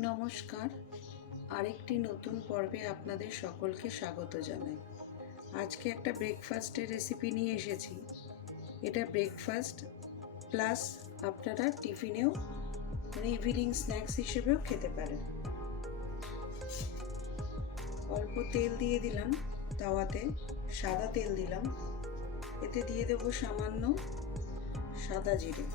নমস্কার, আরেকটি নতুন পর্বে আপনাদের সকলকে স্বাগত জানাই। আজকে একটা ব্রেকফাস্টের রেসিপি নিয়ে এসেছি। এটা ব্রেকফাস্ট প্লাস আপনারা টিফিনেও ইভিনিং স্ন্যাক্স হিসেবেও খেতে পারেন। অল্প তেল দিয়ে দিলাম তাওয়াতে, সাদা তেল দিলাম। এতে দিয়ে দেবো সামান্য সাদা জিরে,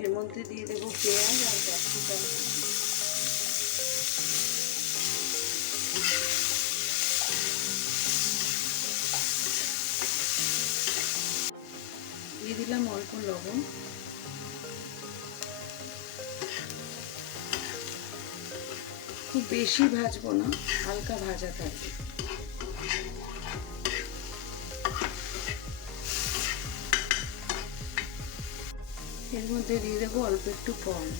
এর মধ্যে দিয়ে দেবো পেঁয়াজ আর ক্যাপসিকাম, দিয়ে দিলাম অল্প লবণ, খুব বেশি ভাজবো না, হালকা ভাজা থাকবে। এর মধ্যে দিয়ে দেবো অল্প একটু কর্ন,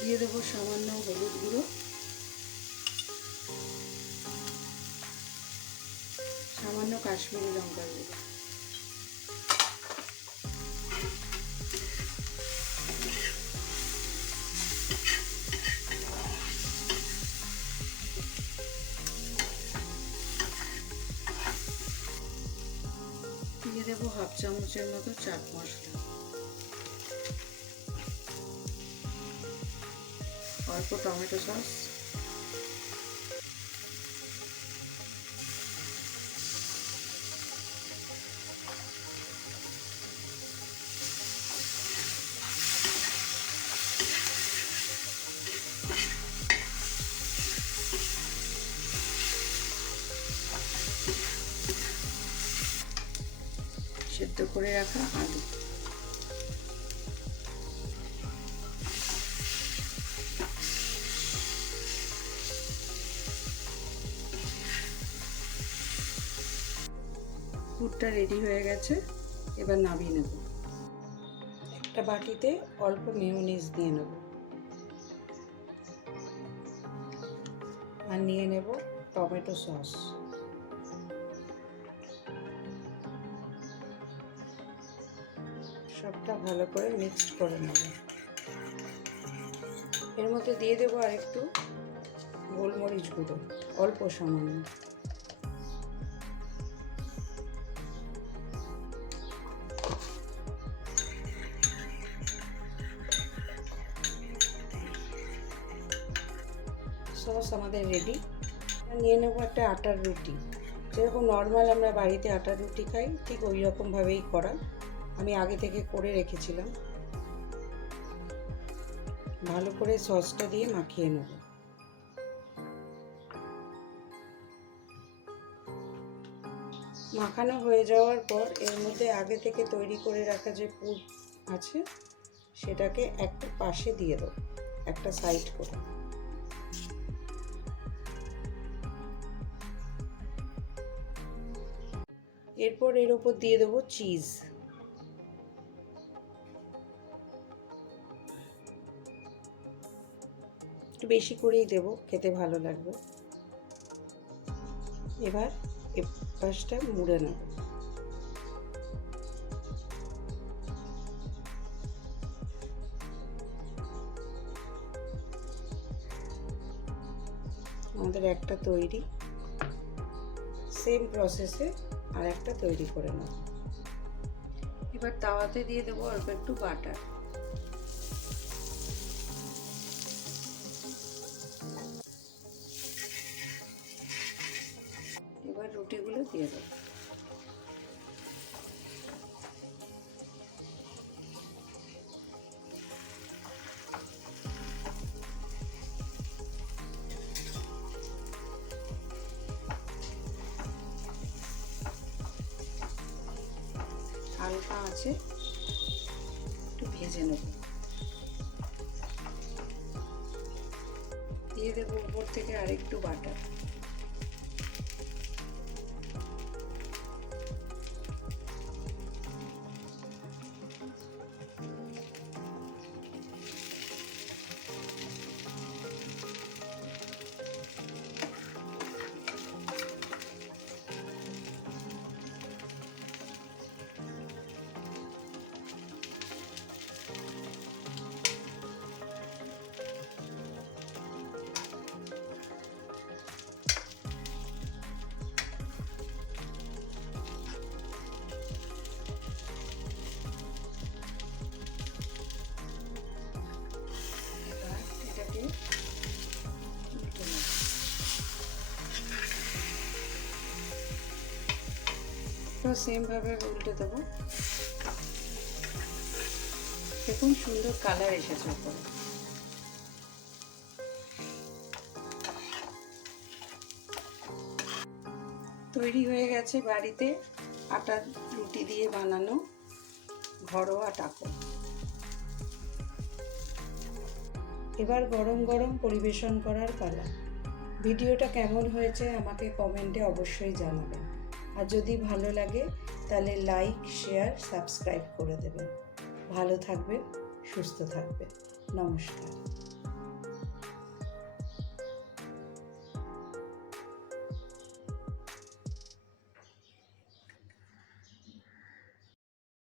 দিয়ে দেবো সামান্য হলুদ গুঁড়ো, সামান্য কাশ্মীরি লঙ্কার গুঁড়ো, দিয়ে দেবো হাফ চামচের মতো চাট মশলা, অল্প টমেটো সস, সেদ্ধ করে রাখা আলু, পুরটা রেডি হয়ে গেছে। এবার নামিয়ে নেব। একটা বাটিতে অল্প মেয়োনিজ দিয়ে নেব আর নিয়ে নেব টমেটো সস। সবটা ভালো করে মিক্সড করে নেব। এর মধ্যে দিয়ে দেবো আর একটু গোলমরিচ গুঁড়ো, অল্প সামান্য। সস আমাদের রেডি। নিয়ে নেবো একটা আটার রুটি, যেরকম নর্মাল আমরা বাড়িতে আটার রুটি খাই ঠিক ওই রকমভাবেই করা। আমি আগে থেকে করে রেখেছিলাম। ভালো করে সসটা দিয়ে মাখিয়ে নেব। মাখানো হয়ে যাওয়ার পর এর মধ্যে আগে থেকে তৈরি করে রাখা যে পুর আছে সেটাকে একটা পাশে দিয়ে দেবো, একটা সাইড করে। এরপর এর উপর দিয়ে দেবো চিজ। একটু বেশি করেই দেবো, খেতে ভালো লাগবে। এবার এই পাশটা মুড়ে নেব। আমাদের একটা তৈরি। সেম প্রসেসে আর একটা তৈরি করে নেব। এবার তাওয়াতে দিয়ে দেবো অল্প একটু বাটার। এবার রুটিগুলো দিয়ে দেবো। হালকা আছে একটু ভেজে নেব। দিয়ে দেবো উপর থেকে আরেকটু বাটার। তো সেম ভাবে উল্টে দেবো। দেখুন সুন্দর কালার এসেছে উপরে। তৈরি হয়ে গেছে বাড়িতে আটার রুটি দিয়ে বানানো ঘরোয়া টাকো। এবার গরম গরম পরিবেশন করার পালা। ভিডিওটা কেমন হয়েছে আমাকে কমেন্টে অবশ্যই জানাবেন। আর যদি ভালো লাগে তাহলে লাইক, শেয়ার, সাবস্ক্রাইব করে দেবেন। ভালো থাকবেন, সুস্থ থাকবেন। নমস্কার।